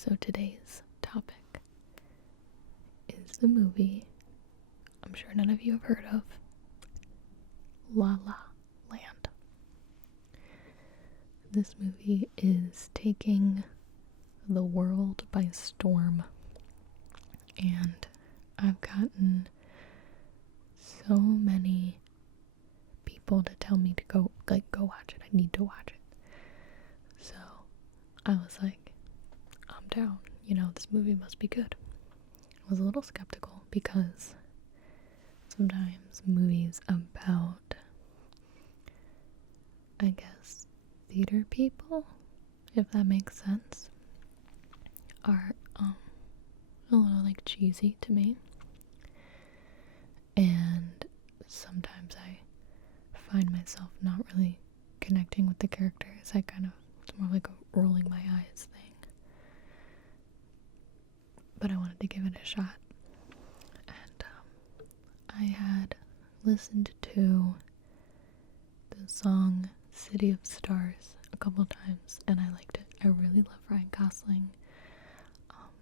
So today's topic is the movie I'm sure none of you have heard of, La La Land. This movie is taking the world by storm, and I've gotten so many people to tell me to go watch it. I need to watch it. So I was like, I'm down. This movie must be good. I was a little skeptical because sometimes movies about, I guess, theater people, if that makes sense, are a little cheesy to me. And sometimes I find myself not really connecting with the characters. It's more like a rolling my eyes thing. But I wanted to give it a shot. And I had listened to the song City of Stars a couple times, and I liked it. I really love Ryan Gosling.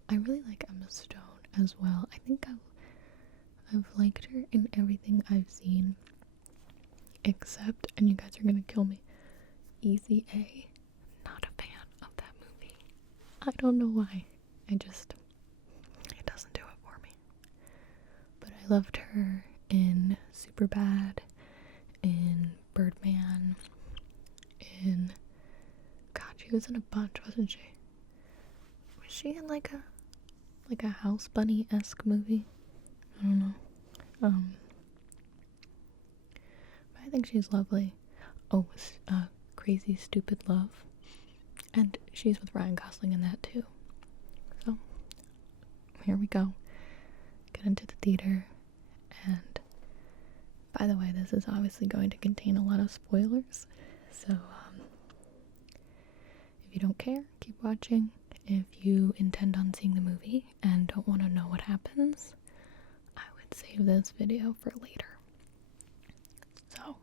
I really like Emma Stone as well. I think I've liked her in everything I've seen, except, and you guys are gonna kill me, Easy A. Not a fan of that movie. I don't know why. It doesn't do it for me. But I loved her in Superbad, in Birdman, she was in a bunch, wasn't she? Was she in like a House Bunny-esque movie? I don't know. But I think she's lovely. Oh, Crazy Stupid Love. And she's with Ryan Gosling in that too. So, here we go. Get into the theater. And, by the way, this is obviously going to contain a lot of spoilers. So, if you don't care, keep watching. If you intend on seeing the movie and don't want to know what happens, I would save this video for later. So,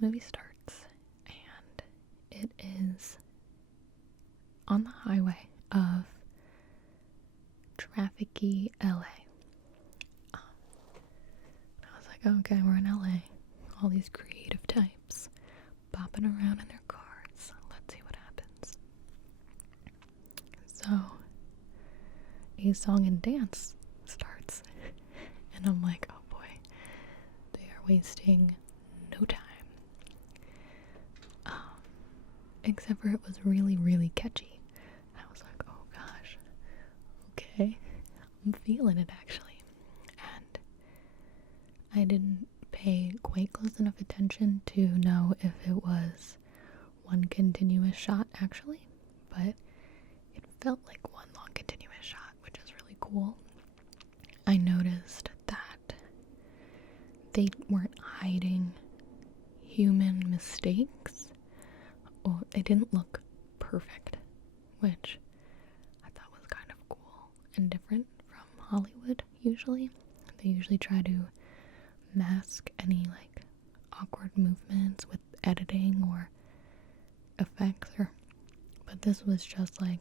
movie starts, and it is on the highway of trafficy LA. I was like, okay, we're in LA. All these creative types bopping around in their cars. Let's see what happens. So, a song and dance starts, and I'm like, oh boy, they are wasting no time. Except for it was really, really catchy. I was like, oh gosh, okay, I'm feeling it actually. And I didn't pay quite close enough attention to know if it was one continuous shot actually, but it felt like one long continuous shot, which is really cool. I noticed that they weren't hiding human mistakes, or they didn't look perfect, which I thought was kind of cool and different from Hollywood. Usually they usually try to mask any awkward movements with editing or effects, but this was just you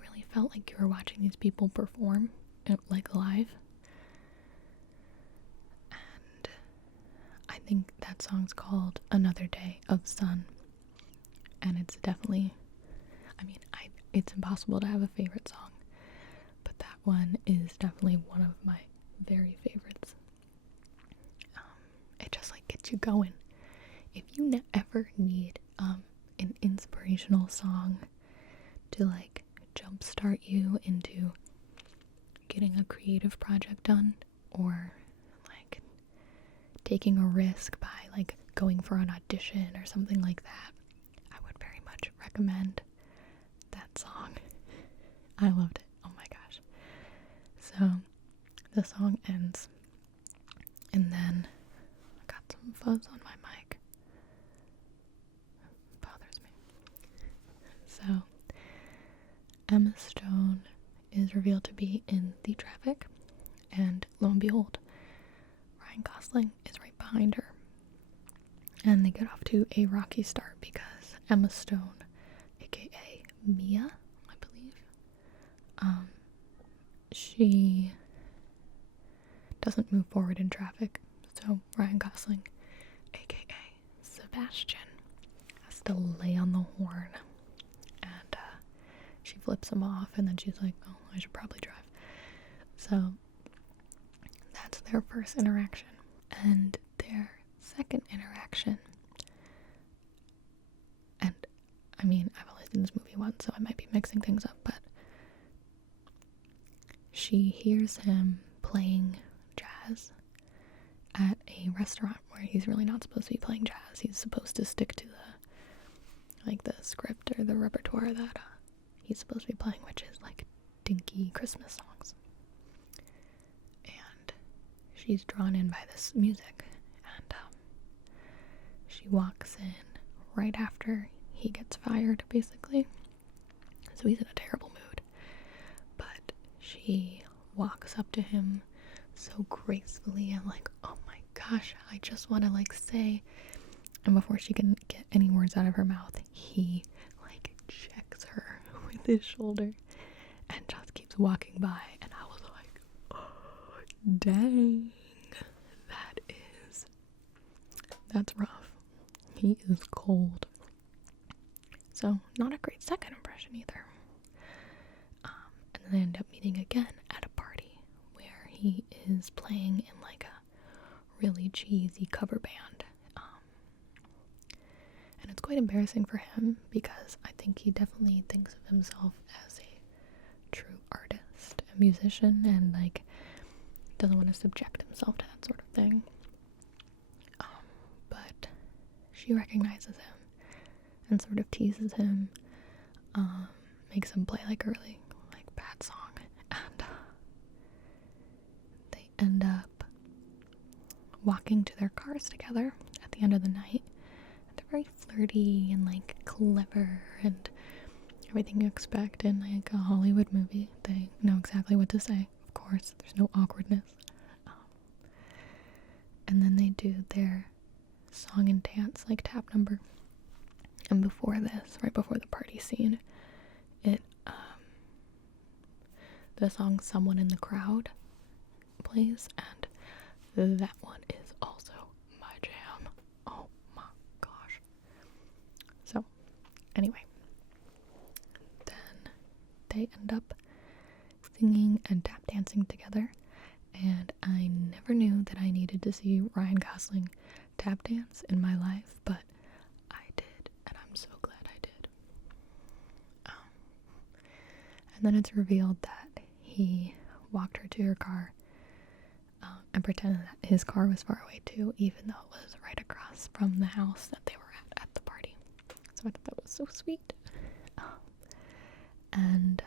really felt like you were watching these people perform live. And I think that song's called Another Day of Sun, and it's definitely, it's impossible to have a favorite song, but that one is definitely one of my very favorites. It just gets you going. If you ever need an inspirational song to jumpstart you into getting a creative project done, or taking a risk by going for an audition or something like that, I would very much recommend that song. I loved it. Oh my gosh. So the song ends, and then I got some fuzz on my mic. It bothers me. So Emma Stone is revealed to be in the traffic, and lo and behold, Ryan Gosling is right behind her. And they get off to a rocky start because Emma Stone, aka Mia, I believe. She doesn't move forward in traffic, so Ryan Gosling, aka Sebastian, has to lay on the horn, and she flips him off, and then she's like, oh, I should probably drive. So that's their first interaction. And their second interaction, and I mean, I've only seen this movie once, so I might be mixing things up, but she hears him playing jazz at a restaurant where he's really not supposed to be playing jazz. He's supposed to stick to the script or the repertoire that he's supposed to be playing, which is like dinky Christmas songs. And she's drawn in by this music, and she walks in right after he gets fired, basically. So he's in a terrible mood, but she walks up to him so gracefully and like, oh my gosh, I just want to like say, and before she can get any words out of her mouth, he like checks her with his shoulder and just keeps walking by, and I was like, oh, dang, that's rough. He is cold. So not a great second impression either. And then they end up meeting again at a party where he is playing in like a really cheesy cover band. And it's quite embarrassing for him because I think he definitely thinks of himself as a true artist, a musician, and like doesn't want to subject himself to that sort of thing. But she recognizes him and sort of teases him, makes him play like a really like bad song, and they end up walking to their cars together at the end of the night. And they're very flirty and like clever and everything you expect in like a Hollywood movie. They know exactly what to say, of course. There's no awkwardness. And then they do their song and dance like tap number. And before this, right before the party scene, the song Someone in the Crowd plays, and that one is also my jam. Oh my gosh. So anyway, then they end up singing and tap dancing together, and I never knew that I needed to see Ryan Gosling tap dance in my life, but I did, and I'm so glad I did. And then it's revealed that he walked her to her car and pretended that his car was far away too, even though it was right across from the house that they were at the party. So I thought that was so sweet. And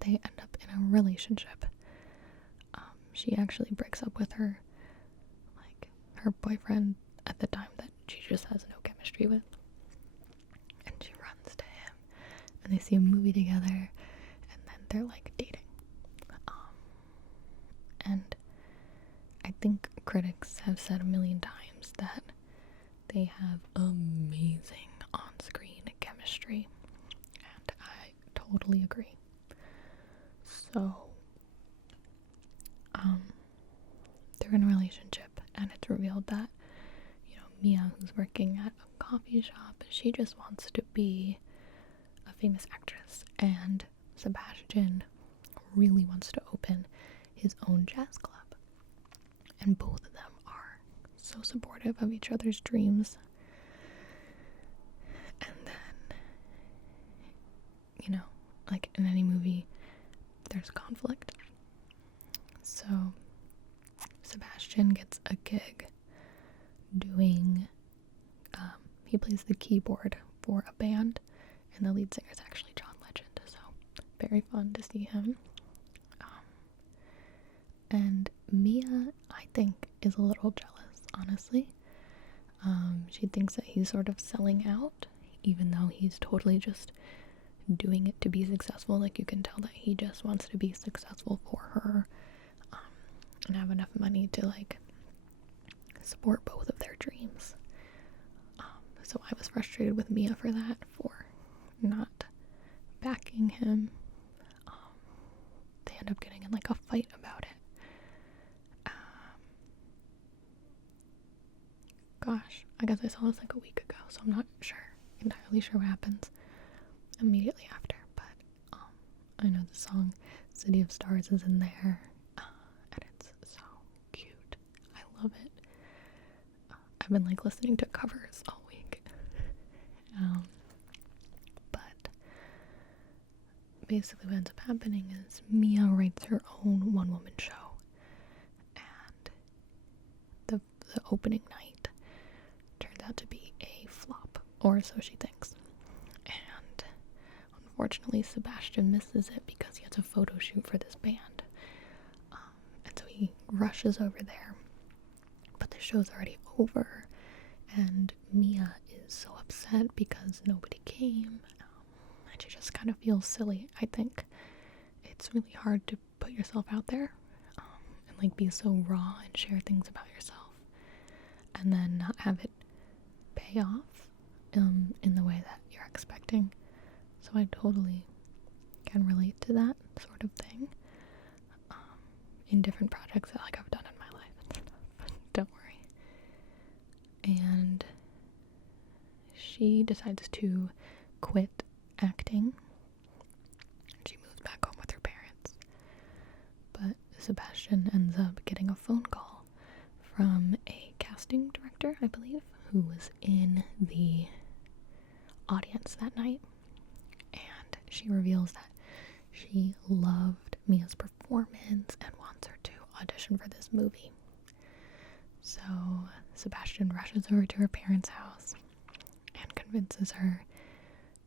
they end up in a relationship. She actually breaks up with her boyfriend at the time that she just has no chemistry with, and she runs to him, and they see a movie together, and then they're like dating. And I think critics have said a million times that they have amazing on-screen chemistry, and I totally agree. So they're in a relationship, and it's revealed that, Mia, who's working at a coffee shop, she just wants to be a famous actress, and Sebastian really wants to open his own jazz club. And both of them are so supportive of each other's dreams. And then, like in any movie, there's conflict. So Sebastian gets a gig doing, he plays the keyboard for a band, and the lead singer is actually John Legend, so very fun to see him. And Mia, I think, is a little jealous, honestly. She thinks that he's sort of selling out, even though he's totally just doing it to be successful. Like, you can tell that he just wants to be successful for her, and have enough money to, like, support both of their dreams. So I was frustrated with Mia for that, for not backing him. They end up getting in like a fight about it. Gosh, I guess I saw this like a week ago, so I'm not entirely sure what happens immediately after, but I know the song City of Stars is in there, and it's so cute. I love it. I've been like listening to covers all week. But basically what ends up happening is Mia writes her own one-woman show, and the opening night turns out to be a flop, or so she thinks. And unfortunately, Sebastian misses it because he has a photo shoot for this band. And so he rushes over there, but the show's already over, and Mia is so upset because nobody came, and she just kind of feels silly. I think it's really hard to put yourself out there, and like be so raw and share things about yourself, and then not have it pay off in the way that you're expecting. So I totally can relate to that sort of thing in different projects that like I've done in my life and stuff. Don't worry. And she decides to quit acting. She moves back home with her parents. But Sebastian ends up getting a phone call from a casting director, I believe, who was in the audience that night. And she reveals that she loved Mia's performance and wants her to audition for this movie. So Sebastian rushes over to her parents' house and convinces her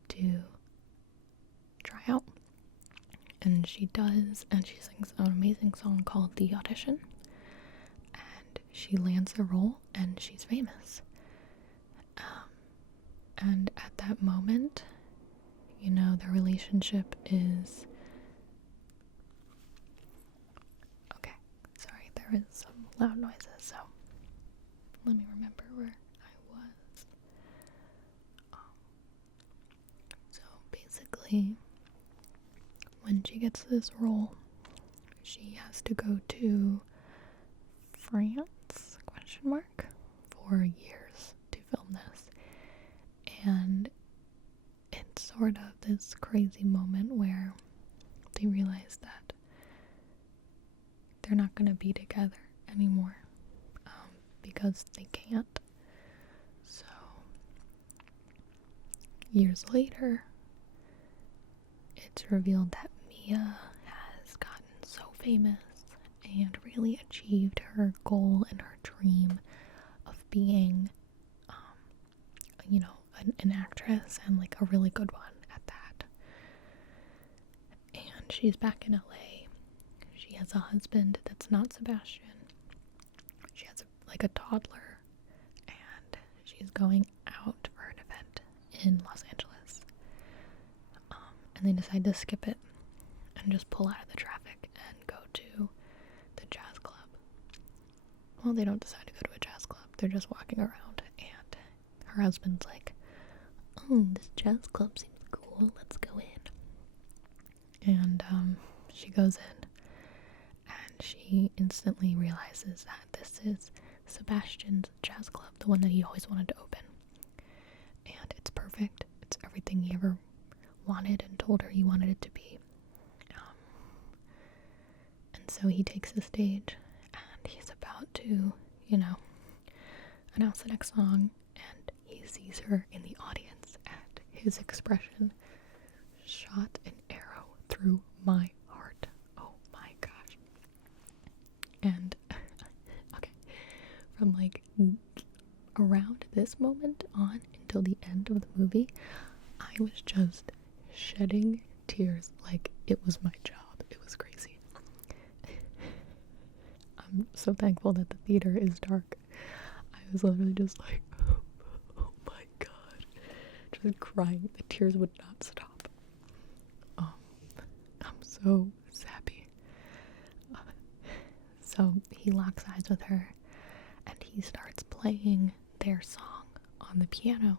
to try out. And she does, and she sings an amazing song called The Audition. And she lands the role, and she's famous. And at that moment, you know, the relationship is... Okay, sorry, there is some loud noises, so let me remember where I was. So basically, when she gets this role, she has to go to France, for years to film this. And it's sort of this crazy moment where they realize that they're not going to be together anymore because they can't. So years later, it's revealed that Mia has gotten so famous and really achieved her goal and her dream of being, you know, an actress, and like a really good one at that. And she's back in LA. She has a husband that's not Sebastian. She has a toddler, and she's going out for an event in Los Angeles. And they decide to skip it and just pull out of the traffic and go to the jazz club. Well, they don't decide to go to a jazz club. They're just walking around, and her husband's like, "Oh, this jazz club seems cool. Let's go in." And she goes in, and she instantly realizes that this is Sebastian's jazz club, the one that he always wanted to open. And it's perfect. It's everything he ever wanted and told her he wanted it to be. And so he takes the stage, and he's about to, you know, announce the next song, and he sees her in the audience, and his expression shot an arrow through my heart. Oh my gosh. And okay, from like around this moment on until the end of the movie, I was just shedding tears like it was my job. It was crazy. I'm so thankful that the theater is dark. I was literally just like, oh my god, just crying. The tears would not stop. I'm so happy. So he locks eyes with her, and he starts playing their song on the piano,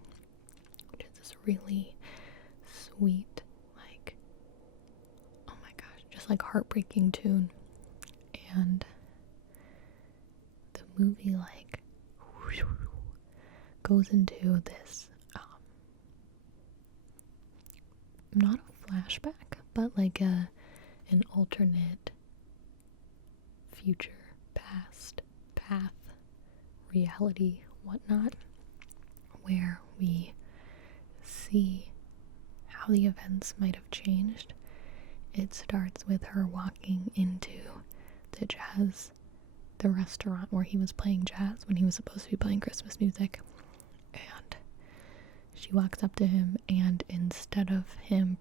which is this really sweet, like just like heartbreaking tune. And the movie like goes into this not a flashback, but like an alternate future, past, path, reality, whatnot, where we see how the events might have changed. It starts with her walking into the restaurant where he was playing jazz when he was supposed to be playing Christmas music. And she walks up to him, and instead of him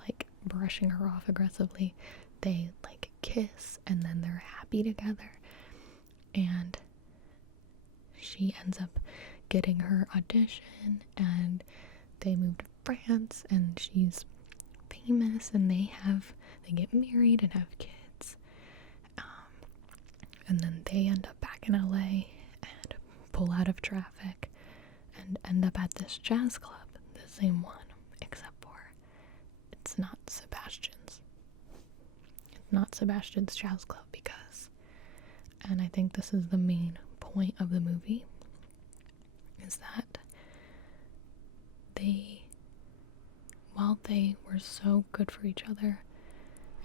like brushing her off aggressively, they like kiss, and then they're happy together. And she ends up getting her audition, and they move to France, and she's famous, and they get married and have kids. And then they end up back in LA and pull out of traffic and end up at this jazz club, the same one, except for it's not Sebastian's. It's not Sebastian's jazz club because, and I think this is the main point of the movie, is that while they were so good for each other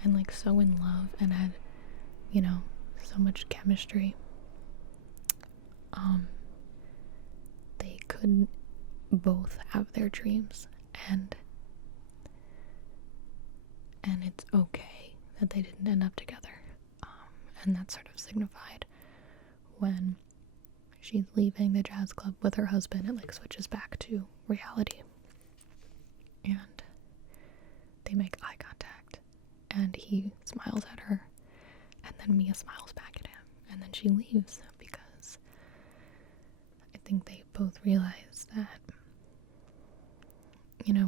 and like so in love and had, so much chemistry, they couldn't both have their dreams, and it's okay that they didn't end up together. And that's sort of signified when she's leaving the jazz club with her husband. It like switches back to reality, and they make eye contact, and he smiles at her, and then Mia smiles back at him, and then she leaves because I think they both realize that,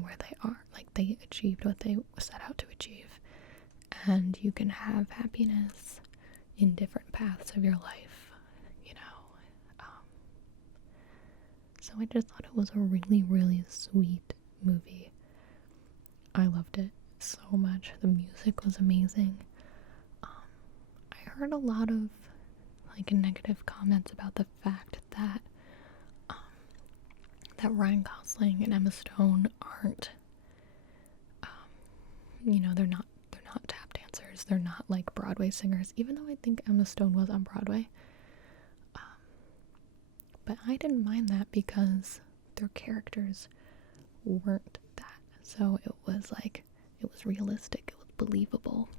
where they are, like they achieved what they set out to achieve, and you can have happiness in different paths of your life, so I just thought it was a really, really sweet movie. I loved it so much. The music was amazing. I heard a lot of like negative comments about the fact that Ryan Gosling and Emma Stone aren't, they're not tap dancers. They're not like Broadway singers, even though I think Emma Stone was on Broadway. But I didn't mind that because their characters weren't that. So it was realistic, it was believable.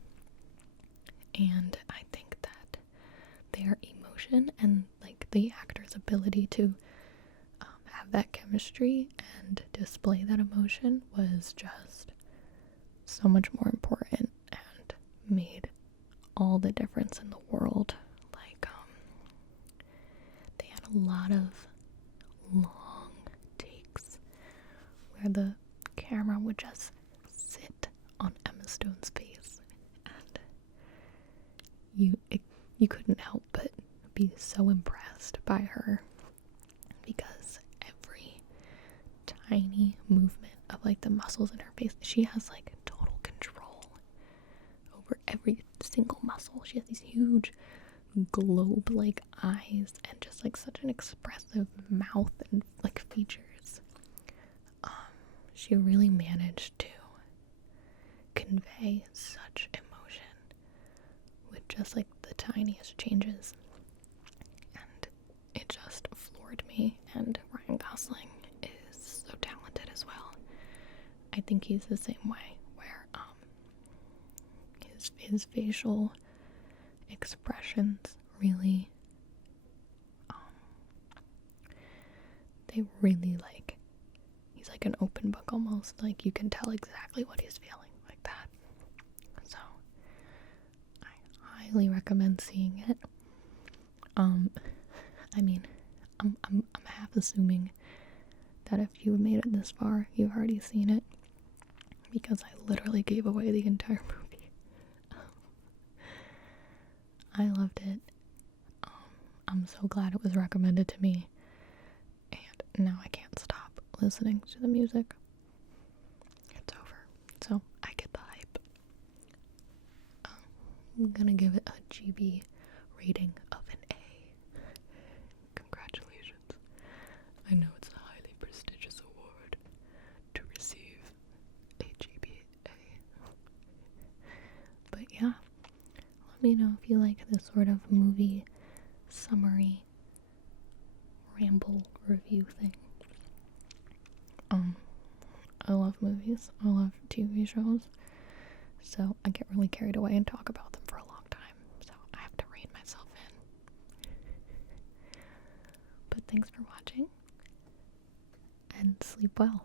And I think that their emotion and like the actor's ability to have that chemistry and display that emotion was just so much more important and made all the difference in the world. Like, they had a lot of long takes where the camera would just sit on Emma Stone's face, and you couldn't help but be so impressed by her, because every tiny movement of like the muscles in her face, she has like total control over every single muscle. She has these huge globe like eyes and just like such an expressive mouth and like features. She really managed to convey such emotion with just like the tiniest changes, and it just floored me. And Ryan Gosling is so talented as well. I think he's the same way, where his facial expressions really they really like, he's like an open book almost, like you can tell exactly what he's feeling, like that. So I highly recommend seeing it. I mean, I'm half assuming that if you made it this far, you've already seen it, because I literally gave away the entire movie. I loved it. I'm so glad it was recommended to me, and now I can't stop listening to the music. It's over, so I get the hype. I'm gonna give it a Gibi rating of an A. Congratulations. I know it's a highly prestigious award to receive a Gibi A. But yeah, let me know if you like this sort of movie summary ramble review thing. I love movies. I love TV shows. So I get really carried away and talk about them for a long time. So I have to rein myself in. But thanks for watching. And sleep well.